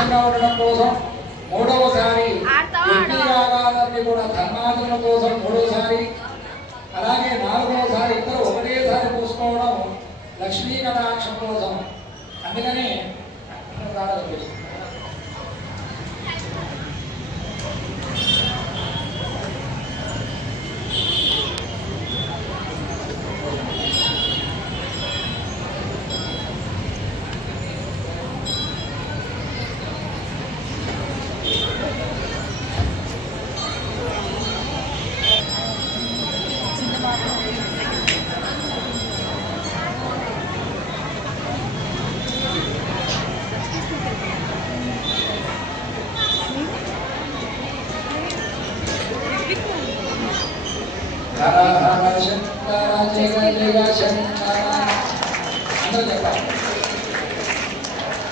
స్వచ్ఛంగా ఉండడం కోసం మూడవసారి కూడా ధర్మాచరణ కోసం మూడవసారి అలాగే నాలుగవసారి ఇద్దరు ఒకటేసారి పూసుకోవడం లక్ష్మీ కటాక్షం కోసం. అందుకని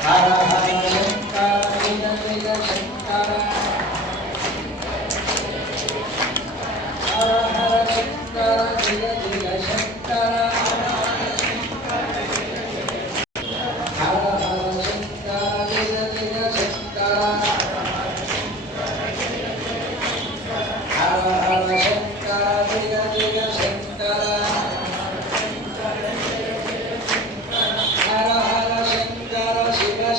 Thank you.